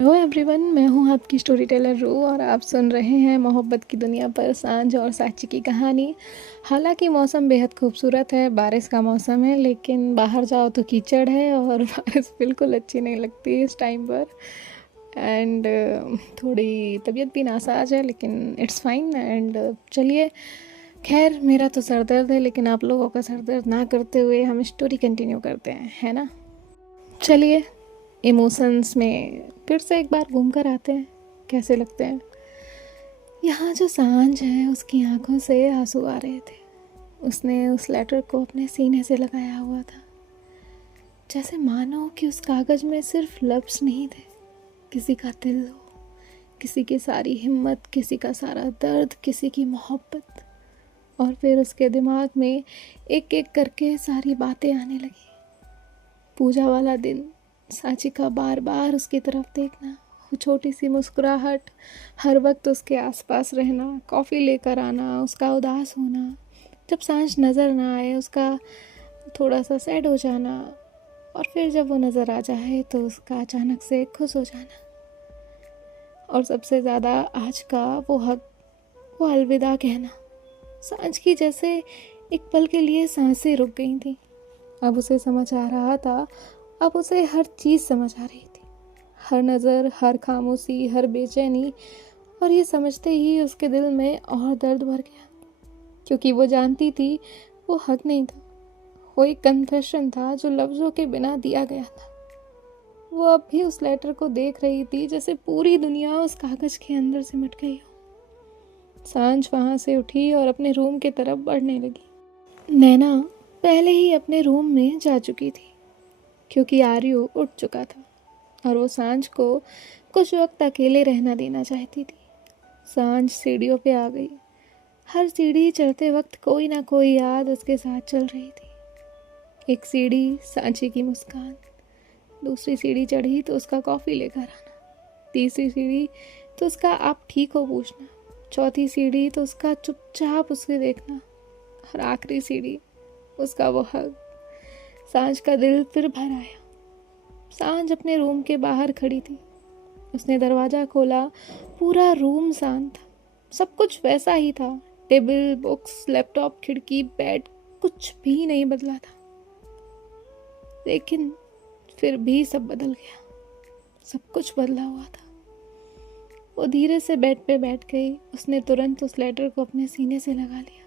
Hello everyone, मैं हूँ आपकी स्टोरी टेलर रू और आप सुन रहे हैं मोहब्बत की दुनिया पर सांझ और साची की कहानी। हालांकि मौसम बेहद खूबसूरत है, बारिश का मौसम है, लेकिन बाहर जाओ तो कीचड़ है और बारिश बिल्कुल अच्छी नहीं लगती इस टाइम पर। एंड थोड़ी तबीयत भी नासाज है, लेकिन इट्स फाइन। एंड चलिए, खैर मेरा तो सर दर्द है, लेकिन आप लोगों का सर दर्द ना करते हुए हम स्टोरी कंटिन्यू करते हैं, है ना। चलिए, इमोशंस में फिर से एक बार घूम कर आते हैं, कैसे लगते हैं। यहाँ जो सांझ है, उसकी आंखों से आंसू आ रहे थे। उसने उस लेटर को अपने सीने से लगाया हुआ था, जैसे मानो कि उस कागज़ में सिर्फ लफ्ज़ नहीं थे, किसी का दिल हो, किसी की सारी हिम्मत, किसी का सारा दर्द, किसी की मोहब्बत। और फिर उसके दिमाग में एक एक करके सारी बातें आने लगी। पूजा वाला दिन, सांची का बार बार उसकी तरफ देखना, वो छोटी सी मुस्कुराहट, हर वक्त उसके आसपास रहना, कॉफ़ी लेकर आना, उसका उदास होना, जब सांझ नज़र ना आए उसका थोड़ा सा सैड हो जाना, और फिर जब वो नज़र आ जाए तो उसका अचानक से खुश हो जाना। और सबसे ज़्यादा आज का वो हक, वो अलविदा कहना। सांझ की जैसे एक पल के लिए सांसें रुक गई थी। अब उसे समझ आ रहा था, अब उसे हर चीज़ समझ आ रही थी, हर नज़र, हर खामोशी, हर बेचैनी। और ये समझते ही उसके दिल में और दर्द भर गया, क्योंकि वो जानती थी वो हक नहीं था, वो एक कन्फेशन था जो लफ्ज़ों के बिना दिया गया था। वो अब भी उस लेटर को देख रही थी जैसे पूरी दुनिया उस कागज़ के अंदर सिमट गई हो। सांझ वहाँ से उठी और अपने रूम की तरफ बढ़ने लगी। नैना पहले ही अपने रूम में जा चुकी थी, क्योंकि आर्यो उठ चुका था और वो सांझ को कुछ वक्त अकेले रहना देना चाहती थी। सांझ सीढ़ियों पे आ गई। हर सीढ़ी चढ़ते वक्त कोई ना कोई याद उसके साथ चल रही थी। एक सीढ़ी सांची की मुस्कान, दूसरी सीढ़ी चढ़ी तो उसका कॉफ़ी लेकर आना, तीसरी सीढ़ी तो उसका आप ठीक हो पूछना, चौथी सीढ़ी तो उसका चुपचाप उसके देखना, और आखिरी सीढ़ी उसका वो हग। सांझ का दिल फिर भर आया। सांझ अपने रूम के बाहर खड़ी थी। उसने दरवाज़ा खोला। पूरा रूम शांत था, सब कुछ वैसा ही था। टेबल, बुक्स, लैपटॉप, खिड़की, बेड, कुछ भी नहीं बदला था। लेकिन फिर भी सब बदल गया, सब कुछ बदला हुआ था। वो धीरे से बेड पे बैठ गई। उसने तुरंत उस लेटर को अपने सीने से लगा लिया।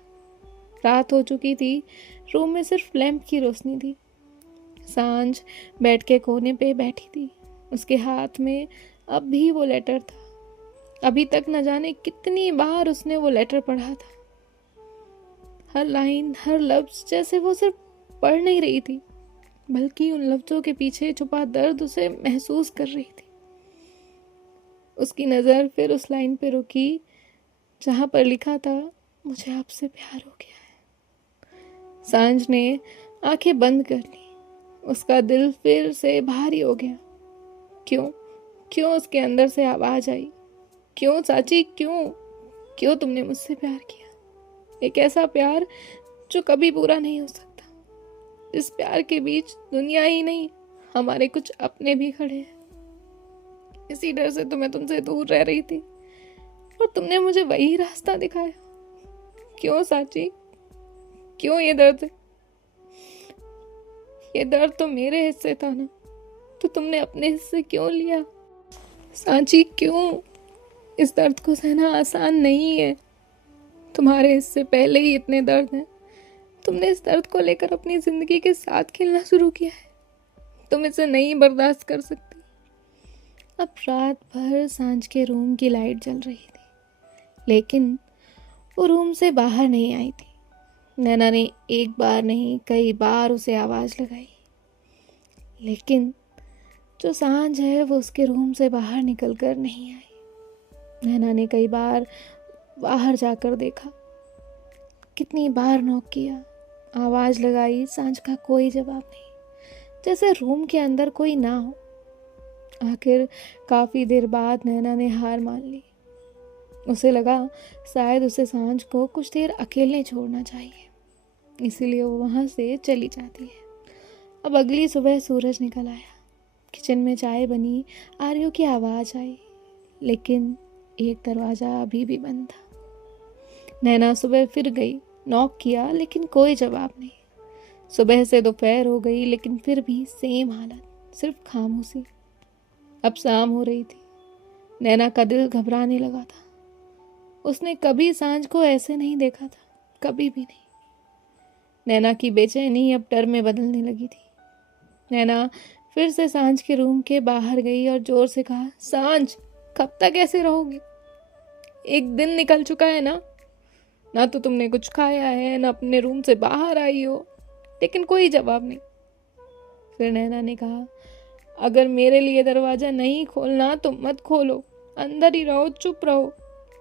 रात हो चुकी थी, रूम में सिर्फ लैंप की रोशनी थी। सांझ बेड के कोने पे बैठी थी। उसके हाथ में अब भी वो लेटर था। अभी तक न जाने कितनी बार उसने वो लेटर पढ़ा था। हर लाइन, हर लफ्ज जैसे वो सिर्फ पढ़ नहीं रही थी, बल्कि उन लफ्जों के पीछे छुपा दर्द उसे महसूस कर रही थी। उसकी नज़र फिर उस लाइन पे रुकी जहाँ पर लिखा था, मुझे आपसे प्यार हो गया है। सांझ ने आंखें बंद कर ली। उसका दिल फिर से भारी हो गया। क्यों, क्यों उसके अंदर से आवाज आई, क्यों चाची, क्यों, क्यों तुमने मुझसे प्यार किया? एक ऐसा प्यार जो कभी पूरा नहीं हो सकता, इस प्यार के बीच दुनिया ही नहीं, हमारे कुछ अपने भी खड़े हैं। इसी डर से तो मैं तुमसे दूर रह रही थी, और तुमने मुझे वही रास्ता दिखाया। क्यों साची, क्यों ये दर्द? ये दर्द तो मेरे हिस्से था ना, तो तुमने अपने हिस्से क्यों लिया? सांची, क्यों? इस दर्द को सहना आसान नहीं है। तुम्हारे हिस्से पहले ही इतने दर्द हैं। तुमने इस दर्द को लेकर अपनी जिंदगी के साथ खेलना शुरू किया है। तुम इसे नहीं बर्दाश्त कर सकती। अब रात भर सांझ के रूम की लाइट जल रही थी, लेकिन वो रूम से बाहर नहीं आई थी। नैना ने एक बार नहीं, कई बार उसे आवाज़ लगाई, लेकिन जो सांझ है वो उसके रूम से बाहर निकल कर नहीं आई। नैना ने कई बार बाहर जाकर देखा, कितनी बार नॉक किया, आवाज़ लगाई, सांझ का कोई जवाब नहीं, जैसे रूम के अंदर कोई ना हो। आखिर काफ़ी देर बाद नैना ने हार मान ली। उसे लगा शायद उसे सांझ को कुछ देर अकेले छोड़ना चाहिए, इसीलिए वो वहाँ से चली जाती है। अब अगली सुबह सूरज निकल आया। किचन में चाय बनी, आरयू की आवाज़ आई, लेकिन एक दरवाज़ा अभी भी बंद था। नैना सुबह फिर गई, नॉक किया लेकिन कोई जवाब नहीं। सुबह से दोपहर हो गई लेकिन फिर भी सेम हालत, सिर्फ खामोशी। अब शाम हो रही थी। नैना का दिल घबराने लगा था। उसने कभी सांझ को ऐसे नहीं देखा था, कभी भी नहीं। नैना की बेचैनी अब डर में बदलने लगी थी। नैना फिर से सांझ के रूम के बाहर गई और जोर से कहा, सांझ, कब तक ऐसे रहोगी? एक दिन निकल चुका है ना तो तुमने कुछ खाया है, ना अपने रूम से बाहर आई हो, लेकिन कोई जवाब नहीं। फिर नैना ने कहा, अगर मेरे लिए दरवाजा नहीं खोलना तो मत खोलो, अंदर ही रहो, चुप रहो,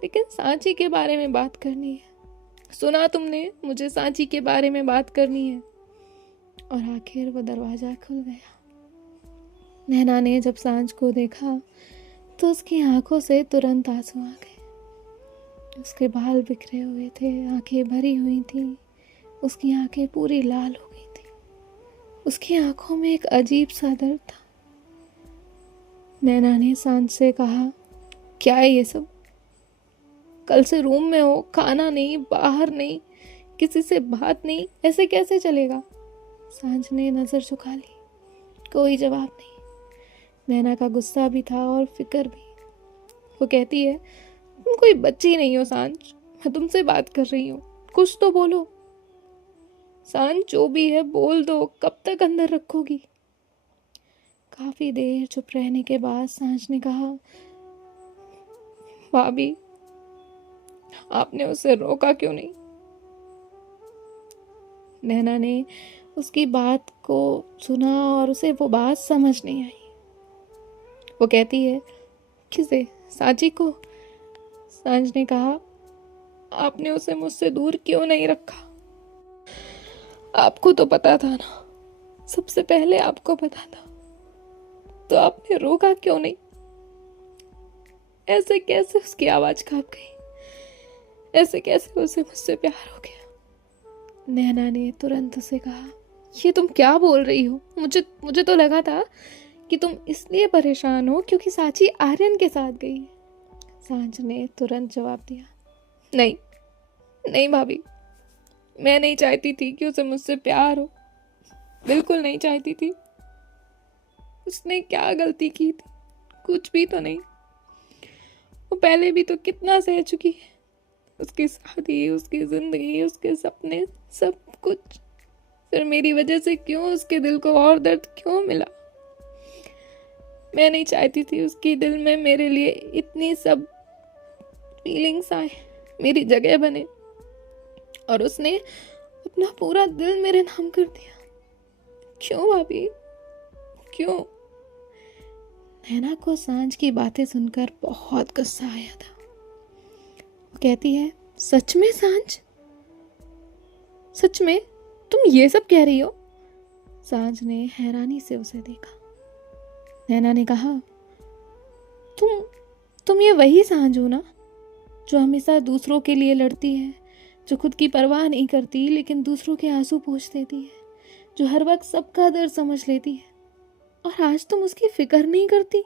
लेकिन सांची के बारे में बात करनी है। सुना तुमने, मुझे सांची के बारे में बात करनी है। और आखिर वो दरवाजा खुल गया। नैना ने जब सांझ को देखा तो उसकी आंखों से तुरंत आंसू आ गए। उसके बाल बिखरे हुए थे, आंखें भरी हुई थी, उसकी आंखें पूरी लाल हो गई थी। उसकी आंखों में एक अजीब सा दर्द था। नैना ने सांझ से कहा, क्या है ये सब? कल से रूम में हो, खाना नहीं, बाहर नहीं, किसी से बात नहीं, ऐसे कैसे चलेगा? सांझ ने नजर झुका ली, कोई जवाब नहीं। नैना का गुस्सा भी था और फिक्र भी। वो कहती है, तुम कोई बच्ची नहीं हो सांझ, मैं तुमसे बात कर रही हूँ, कुछ तो बोलो। सांझ, जो भी है बोल दो, कब तक अंदर रखोगी? काफी देर चुप रहने के बाद सांझ ने कहा, भाभी, आपने उसे रोका क्यों नहीं? नैना ने उसकी बात को सुना और उसे वो बात समझ नहीं आई। वो कहती है, किसे? सांची को? सांझ ने कहा, आपने उसे मुझसे दूर क्यों नहीं रखा? आपको तो पता था ना, सबसे पहले आपको पता था, तो आपने रोका क्यों नहीं? ऐसे कैसे उसकी आवाज कांप गई? ऐसे कैसे उसे मुझसे प्यार हो गया? नैना ने तुरंत उसे कहा, ये तुम क्या बोल रही हो? मुझे तो लगा था कि तुम इसलिए परेशान हो क्योंकि सांची आर्यन के साथ गई है। सांझ ने तुरंत जवाब दिया, नहीं नहीं भाभी, मैं नहीं चाहती थी कि उसे मुझसे प्यार हो, बिल्कुल नहीं चाहती थी। उसने क्या गलती की थी? कुछ भी तो नहीं। वो पहले भी तो कितना सह चुकी है, उसकी शादी, उसकी जिंदगी, उसके सपने, सब कुछ। फिर मेरी वजह से क्यों उसके दिल को और दर्द क्यों मिला? मैं नहीं चाहती थी उसकी दिल में मेरे लिए इतनी सब फीलिंग्स आए, मेरी जगह बने, और उसने अपना पूरा दिल मेरे नाम कर दिया। क्यों भाभी, क्यों? नैना को सांझ की बातें सुनकर बहुत गुस्सा आया था। वो कहती है, सच में सांझ? सच में तुम ये सब कह रही हो? सांझ ने हैरानी से उसे देखा। नैना ने कहा, तुम ये वही सांझ हो ना, जो हमेशा दूसरों के लिए लड़ती है, जो खुद की परवाह नहीं करती लेकिन दूसरों के आंसू पोंछ देती है, जो हर वक्त सबका दर्द समझ लेती है, और आज तुम उसकी फिक्र नहीं करती,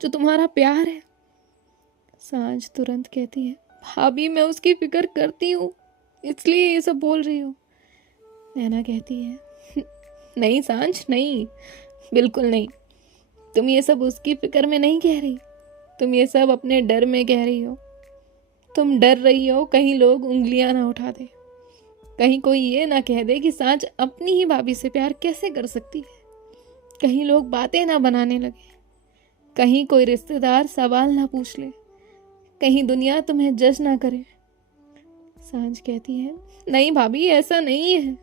जो तुम्हारा प्यार है। सांझ तुरंत कहती है, भाभी, मैं उसकी फिक्र करती हूँ, इसलिए ये सब बोल रही हूँ। नैना कहती है, नहीं सांझ, नहीं, बिल्कुल नहीं। तुम ये सब उसकी फिक्र में नहीं कह रही, तुम ये सब अपने डर में कह रही हो। तुम डर रही हो कहीं लोग उंगलियां ना उठा दे, कहीं कोई ये ना कह दे कि सांझ अपनी ही भाभी से प्यार कैसे कर सकती है, कहीं लोग बातें ना बनाने लगे, कहीं कोई रिश्तेदार सवाल ना पूछ ले, कहीं दुनिया तुम्हें जज ना करे। सांझ कहती है, नहीं भाभी, ऐसा नहीं है।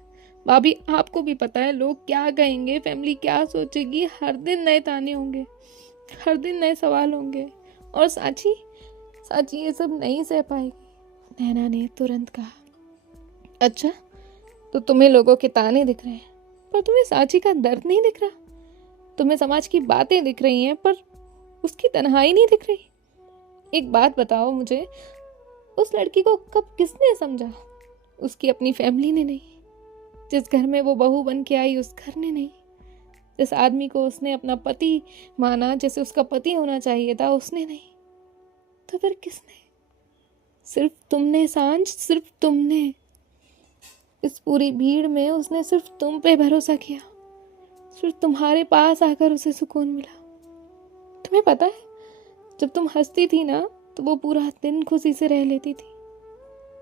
भाभी, आपको भी पता है लोग क्या कहेंगे, फैमिली क्या सोचेगी, हर दिन नए ताने होंगे, हर दिन नए सवाल होंगे, और सांची ये सब नहीं सह पाएगी। नैना ने तुरंत कहा, अच्छा, तो तुम्हें लोगों के ताने दिख रहे हैं, पर तुम्हें सांची का दर्द नहीं दिख रहा? तुम्हें समाज की बातें दिख रही हैं, पर उसकी तन्हाई नहीं दिख रही? एक बात बताओ मुझे, उस लड़की को कब किसने समझा? उसकी अपनी फैमिली ने नहीं, जिस घर में वो बहू बन के आई उस घर ने नहीं, जिस आदमी को उसने अपना पति माना, जैसे उसका पति होना चाहिए था, उसने नहीं। तो फिर किसने? सिर्फ तुमने सांझ, सिर्फ तुमने। इस पूरी भीड़ में उसने सिर्फ तुम पे भरोसा किया। सिर्फ तुम्हारे पास आकर उसे सुकून मिला। तुम्हें पता है, जब तुम हंसती थी ना तो वो पूरा दिन खुशी से रह लेती थी।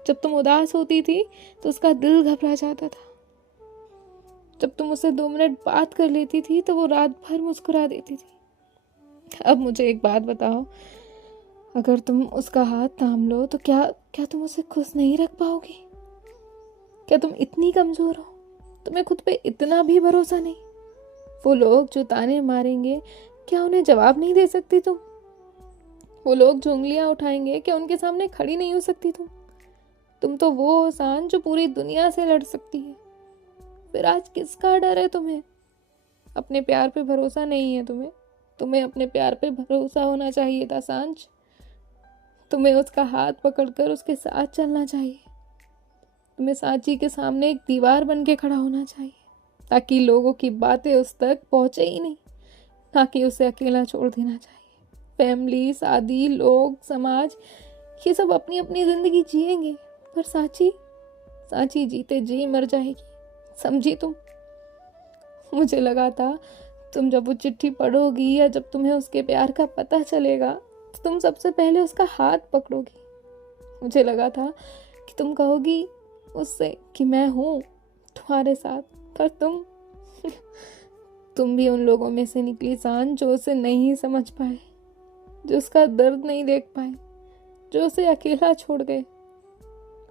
जब तुम उदास होती थी तो उसका दिल घबरा जाता था। जब तुम उससे 2 मिनट बात कर लेती थी तो वो रात भर मुस्कुरा देती थी। अब मुझे एक बात बताओ, अगर तुम उसका हाथ थाम लो तो क्या क्या तुम उसे खुश नहीं रख पाओगी? क्या तुम इतनी कमजोर हो? तुम्हें खुद पे इतना भी भरोसा नहीं? वो लोग जो ताने मारेंगे, क्या उन्हें जवाब नहीं दे सकती तुम? वो लोग जो उंगलियां उठाएंगे, क्या उनके सामने खड़ी नहीं हो सकती तुम? तुम तो वो हो सांझ जो पूरी दुनिया से लड़ सकती है। फिर आज किसका डर है तुम्हें? अपने प्यार पे भरोसा नहीं है तुम्हें? तुम्हें अपने प्यार पे भरोसा होना चाहिए था सांझ। तुम्हें उसका हाथ पकड़कर उसके साथ चलना चाहिए। तुम्हें सांची के सामने एक दीवार बन के खड़ा होना चाहिए, ताकि लोगों की बातें उस तक पहुंचे ही नहीं, ताकि उसे अकेला छोड़ देना चाहिए। फैमिली, शादी, लोग, समाज, ये सब अपनी अपनी जिंदगी जिएंगे, पर सांची सांची जीते जी मर जाएगी। समझी तुम? मुझे लगा था तुम जब वो चिट्ठी पढ़ोगी या जब तुम्हें उसके प्यार का पता चलेगा तो तुम सबसे पहले उसका हाथ पकड़ोगी। मुझे लगा था कि तुम कहोगी उससे कि मैं हूं तुम्हारे साथ, पर तुम भी उन लोगों में से निकली सांझ जो उसे नहीं समझ पाए, जो उसका दर्द नहीं देख पाए, जो उसे अकेला छोड़ गए।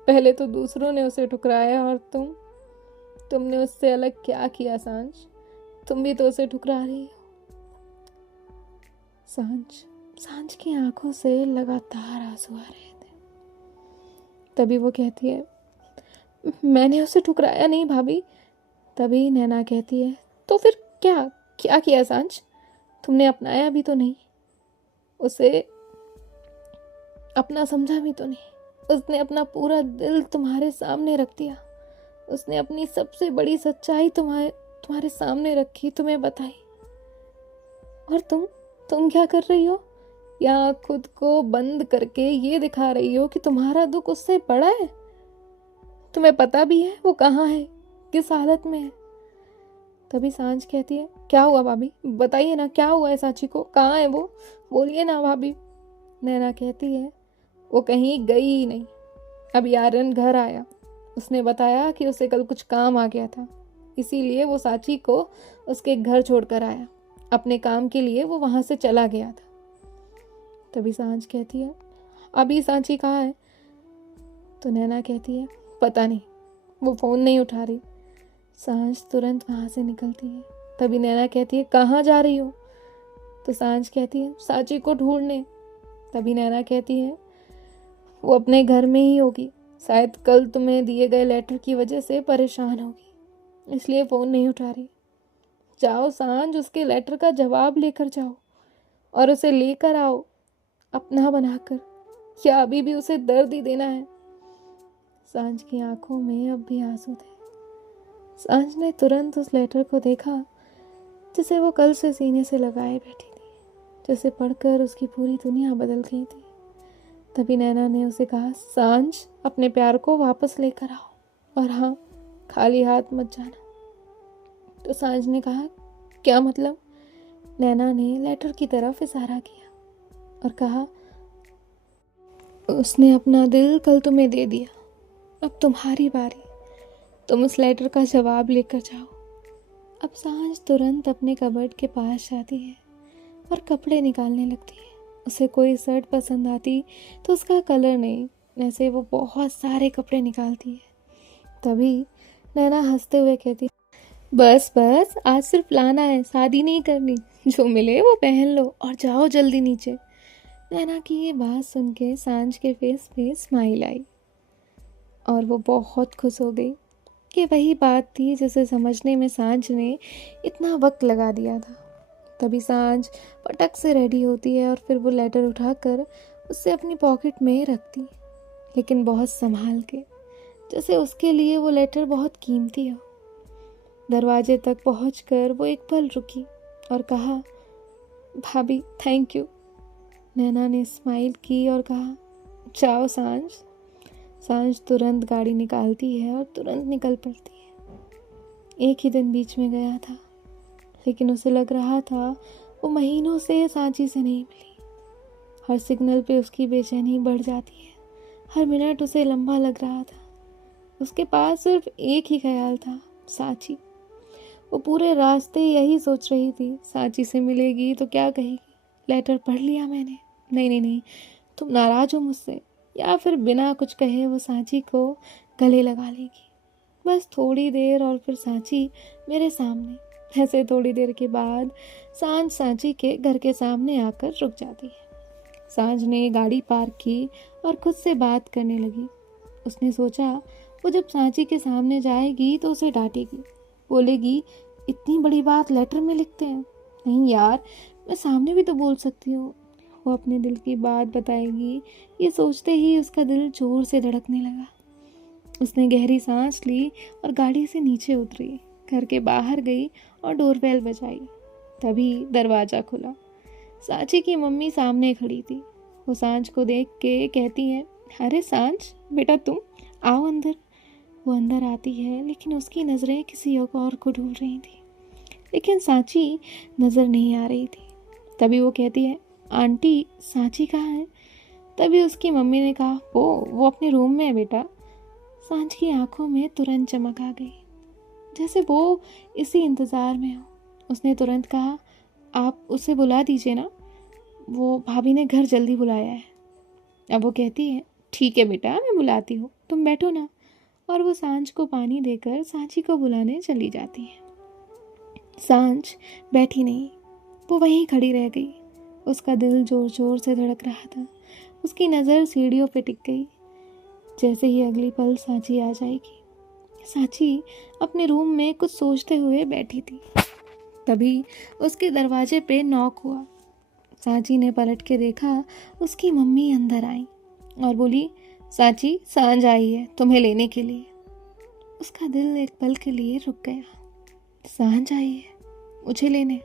पहले तो दूसरों ने उसे ठुकराया, और तुमने उससे अलग क्या किया सांझ? तुम भी तो उसे ठुकरा रही हो। सांझ की आंखों से लगातार आंसू आ रहे थे। तभी वो कहती है, मैंने उसे ठुकराया नहीं भाभी। तभी नैना कहती है, तो फिर क्या क्या किया सांझ? तुमने अपनाया भी तो नहीं, उसे अपना समझा भी तो नहीं। उसने अपना पूरा दिल तुम्हारे सामने रख दिया। उसने अपनी सबसे बड़ी सच्चाई तुम्हारे सामने रखी, तुम्हें बताई। और तुम क्या कर रही हो? या खुद को बंद करके ये दिखा रही हो कि तुम्हारा दुख उससे बड़ा है? तुम्हें पता भी है वो कहाँ है, किस हालत में है? तभी सांझ कहती है, क्या हुआ भाभी? बताइए ना, क्या हुआ है सांची को? कहाँ है वो? बोलिए ना भाभी। नैना कहती है, वो कहीं गई ही नहीं। अभी आर्यन घर आया। उसने बताया कि उसे कल कुछ काम आ गया था, इसीलिए वो सांची को उसके घर छोड़कर आया। अपने काम के लिए वो वहां से चला गया था। तभी सांझ कहती है, अभी सांची कहाँ है? तो नैना कहती है, पता नहीं, वो फोन नहीं उठा रही। सांझ तुरंत वहां से निकलती है। तभी नैना कहती है, कहाँ जा रही हो? तो सांझ कहती है, सांची को ढूंढने। तभी नैना कहती है, वो अपने घर में ही होगी, शायद कल तुम्हें दिए गए लेटर की वजह से परेशान होगी, इसलिए फोन नहीं उठा रही। जाओ सांझ, उसके लेटर का जवाब लेकर जाओ और उसे लेकर आओ अपना बनाकर। क्या अभी भी उसे दर्द ही देना है? सांझ की आंखों में अब भी आंसू थे। सांझ ने तुरंत उस लेटर को देखा जिसे वो कल से सीने से लगाए बैठी थी, जिसे पढ़कर उसकी पूरी दुनिया बदल गई थी। तभी नैना ने उसे कहा, सांझ, अपने प्यार को वापस लेकर आओ, और हाँ, खाली हाथ मत जाना। तो सांझ ने कहा, क्या मतलब? नैना ने लेटर की तरफ इशारा किया और कहा, उसने अपना दिल कल तुम्हें दे दिया, अब तुम्हारी बारी। तुम उस लेटर का जवाब लेकर जाओ। अब सांझ तुरंत अपने कबर्ड के पास जाती है और कपड़े निकालने लगती है। उसे कोई शर्ट पसंद आती तो उसका कलर नहीं, ऐसे वो बहुत सारे कपड़े निकालती है। तभी नैना हंसते हुए कहती, बस बस, आज सिर्फ लाना है, शादी नहीं करनी। जो मिले वो पहन लो और जाओ जल्दी नीचे। नैना की ये बात सुन के सांझ के फेस पे स्माइल आई और वो बहुत खुश हो गई कि वही बात थी जिसे समझने में सांझ ने इतना वक्त लगा दिया था। तभी सांझ पटक से रेडी होती है और फिर वो लेटर उठाकर उसे अपनी पॉकेट में रखती, लेकिन बहुत संभाल के, जैसे उसके लिए वो लेटर बहुत कीमती हो। दरवाजे तक पहुंचकर वो एक पल रुकी और कहा, भाभी थैंक यू। नैना ने स्माइल की और कहा, जाओ सांझ। सांझ तुरंत गाड़ी निकालती है और तुरंत निकल पड़ती है। एक ही दिन बीच में गया था, लेकिन उसे लग रहा था वो महीनों से सांची से नहीं मिली। हर सिग्नल पे उसकी बेचैनी बढ़ जाती है। हर मिनट उसे लंबा लग रहा था। उसके पास सिर्फ एक ही ख्याल था, सांची। वो पूरे रास्ते यही सोच रही थी, सांची से मिलेगी तो क्या कहेगी, लेटर पढ़ लिया मैंने, नहीं नहीं नहीं, तुम नाराज हो मुझसे, या फिर बिना कुछ कहे वो सांची को गले लगा लेगी। बस थोड़ी देर और फिर सांची मेरे सामने। ऐसे थोड़ी देर के बाद सांझ सांची के घर के सामने आकर रुक जाती है। सांझ ने गाड़ी पार्क की और खुद से बात करने लगी। उसने सोचा वो जब सांची के सामने जाएगी तो उसे डांटेगी, बोलेगी इतनी बड़ी बात लेटर में लिखते हैं। नहीं यार, मैं सामने भी तो बोल सकती हूँ। वो अपने दिल की बात बताएगी। ये सोचते ही उसका दिल जोर से धड़कने लगा। उसने गहरी सांस ली और गाड़ी से नीचे उतरी, घर के बाहर गई और डोरबेल बजाई। तभी दरवाज़ा खुला। सांची की मम्मी सामने खड़ी थी। वो सांझ को देख के कहती है, अरे सांझ बेटा तुम, आओ अंदर। वो अंदर आती है, लेकिन उसकी नज़रें किसी और को ढूंढ रही थी, लेकिन सांची नज़र नहीं आ रही थी। तभी वो कहती है, आंटी सांची कहाँ है? तभी उसकी मम्मी ने कहा, वो अपने रूम में है बेटा। सांझ की आंखों में तुरंत चमक आ गई, जैसे वो इसी इंतज़ार में हो। उसने तुरंत कहा, आप उसे बुला दीजिए ना, वो भाभी ने घर जल्दी बुलाया है। अब वो कहती है, ठीक है बेटा मैं बुलाती हूँ, तुम बैठो ना। और वो सांझ को पानी देकर सांची को बुलाने चली जाती है। सांझ बैठी नहीं, वो वहीं खड़ी रह गई। उसका दिल जोर जोर से धड़क रहा था। उसकी नज़र सीढ़ियों पे टिक गई। जैसे ही अगली पल सांची आ जाएगी। सांची अपने रूम में कुछ सोचते हुए बैठी थी। तभी उसके दरवाजे पे नॉक हुआ। सांची ने पलट के देखा, उसकी मम्मी अंदर आई और बोली, सांची सांझ आई है तुम्हें लेने के लिए। उसका दिल एक पल के लिए रुक गया। सांझ आई है मुझे लेने?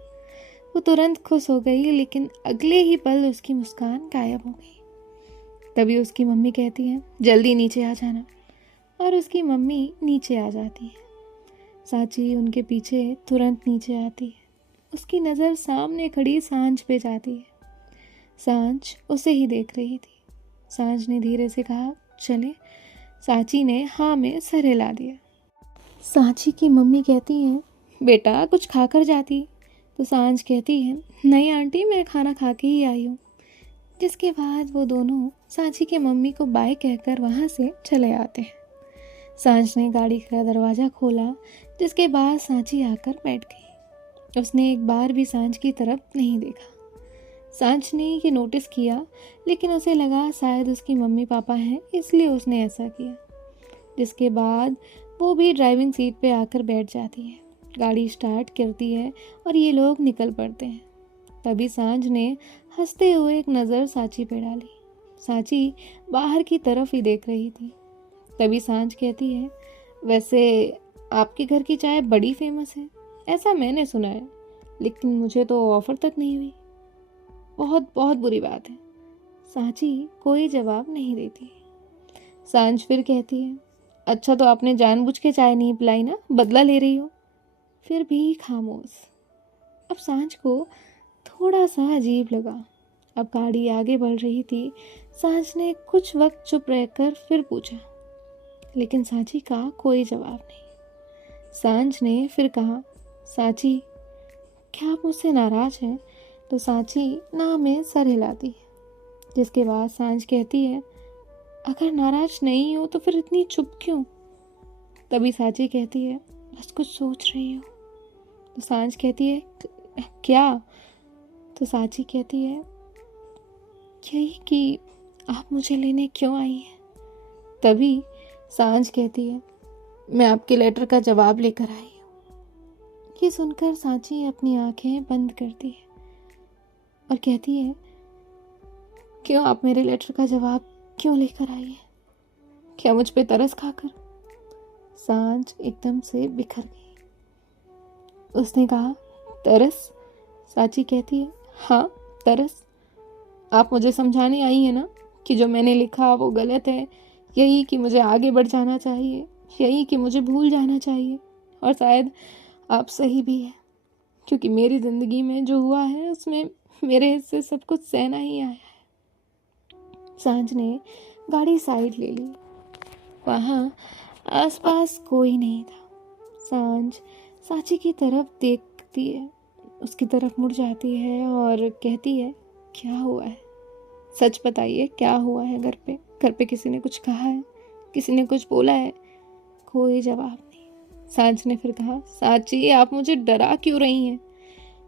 वो तुरंत खुश हो गई, लेकिन अगले ही पल उसकी मुस्कान गायब हो गई। तभी उसकी मम्मी कहती है, जल्दी नीचे आ जाना। और उसकी मम्मी नीचे आ जाती है। सांची उनके पीछे तुरंत नीचे आती है। उसकी नज़र सामने खड़ी सांझ पे जाती है। सांझ उसे ही देख रही थी। सांझ ने धीरे से कहा, चले। सांची ने हाँ में सर हिला दिया। सांची की मम्मी कहती है, बेटा कुछ खाकर जाती। तो सांझ कहती है, नहीं आंटी मैं खाना खा के ही आई हूँ। जिसके बाद वो दोनों सांची के मम्मी को बाय कहकर वहाँ से चले आते हैं। सांझ ने गाड़ी का दरवाज़ा खोला, जिसके बाद सांची आकर बैठ गई। उसने एक बार भी सांझ की तरफ नहीं देखा। सांझ ने ये नोटिस किया, लेकिन उसे लगा शायद उसकी मम्मी पापा हैं, इसलिए उसने ऐसा किया। जिसके बाद वो भी ड्राइविंग सीट पे आकर बैठ जाती है। गाड़ी स्टार्ट करती है और ये लोग निकल पड़ते हैं। तभी सांझ ने हंसते हुए एक नज़र सांची पे डाली। सांची बाहर की तरफ ही देख रही थी। तभी सांझ कहती है, वैसे आपके घर की चाय बड़ी फेमस है, ऐसा मैंने सुना है, लेकिन मुझे तो ऑफर तक नहीं हुई। बहुत बहुत बुरी बात है। सांची कोई जवाब नहीं देती। सांझ फिर कहती है, अच्छा तो आपने जानबूझ के चाय नहीं पिलाई ना, बदला ले रही हो। फिर भी खामोश। अब सांझ को थोड़ा सा अजीब लगा। अब गाड़ी आगे बढ़ रही थी। सांझ ने कुछ वक्त चुप रहकर फिर पूछा, लेकिन सांची का कोई जवाब नहीं। सांझ ने फिर कहा, सांची क्या आप मुझसे नाराज हैं? तो सांची ना में सर हिलाती है। जिसके बाद सांझ कहती है, अगर नाराज नहीं हो तो फिर इतनी चुप क्यों? तभी सांची कहती है, बस कुछ सोच रही हो। तो सांझ कहती है, क्या? तो सांची कहती है, यही कि आप मुझे लेने क्यों आई हैं। तभी सांझ कहती है, मैं आपके लेटर का जवाब लेकर आई हूँ। ये सुनकर सांची अपनी आंखें बंद करती है और कहती है, क्यों आप मेरे लेटर का जवाब क्यों लेकर आई है? क्या मुझ पे तरस खाकर? सांझ एकदम से बिखर गई। उसने कहा, तरस? साची कहती है, हाँ तरस। आप मुझे समझाने आई हैं ना कि जो मैंने लिखा वो गलत है, यही कि मुझे आगे बढ़ जाना चाहिए, यही कि मुझे भूल जाना चाहिए। और शायद आप सही भी है, क्योंकि मेरी ज़िंदगी में जो हुआ है उसमें मेरे हिस्से सब कुछ सहना ही आया है। सांझ ने गाड़ी साइड ले ली। वहाँ आसपास कोई नहीं था। सांझ साची की तरफ देखती है, उसकी तरफ मुड़ जाती है और कहती है, क्या हुआ है? सच बताइए, क्या हुआ है? घर पे किसी ने कुछ कहा है? किसी ने कुछ बोला है? कोई जवाब नहीं। सांझ ने फिर कहा, साची आप मुझे डरा क्यों रही हैं?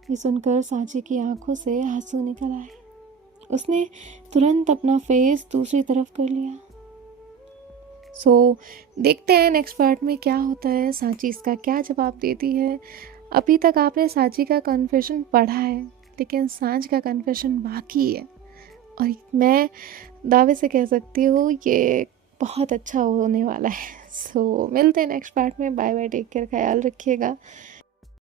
ये सुनकर सांची की आंखों से आंसू निकल आए। उसने तुरंत अपना फेस दूसरी तरफ कर लिया। देखते हैं नेक्स्ट पार्ट में क्या होता है, सांची इसका क्या जवाब देती है। अभी तक आपने सांची का कन्फेशन पढ़ा है, लेकिन सांझ का कन्फेशन बाकी है, और मैं दावे से कह सकती हूँ ये बहुत अच्छा होने वाला है। मिलते हैं नेक्स्ट पार्ट में। बाय बाय, टेक केयर, ख्याल रखिएगा।